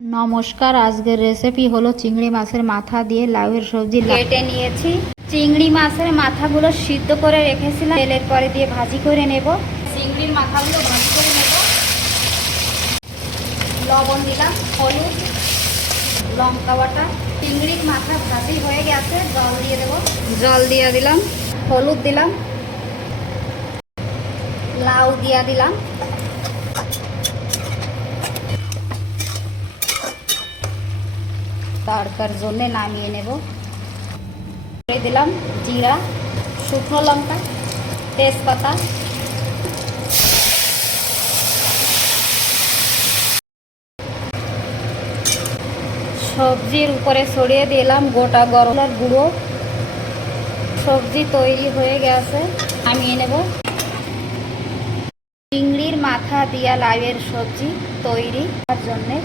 নমস্কার, আজকের রেসিপি হলো চিংড়ি মাছের মাথা দিয়ে লাউয়ের সবজি। কেটে নিয়েছি চিংড়ি মাছের মাথাগুলো সিদ্ধ করে রেখেছিলাম, তেলের পরে দিয়ে ভাজি করে নেব। চিংড়ির মাথাগুলো ভাজি করে নেব। লবণ দিলাম, হলুদ, লঙ্কা বাটা। চিংড়ির মাথা ভাজি হয়ে গেছে, জল দিয়ে দেব। জল দিয়ে দিলাম, হলুদ দিলাম, লাউ দিয়ে দিলাম, তারকার জন্য নামিয়ে নেব। দিলাম জিরা, শুকনো লঙ্কা, তেজপাতা, সবজির উপরে ছড়িয়ে দিলাম গোটা গরমের গুঁড়ো। সবজি তৈরি হয়ে গেছে, নামিয়ে নেব। চিংড়ির মাথা দিয়া লাউয়ের সবজি তৈরি। তার জন্যে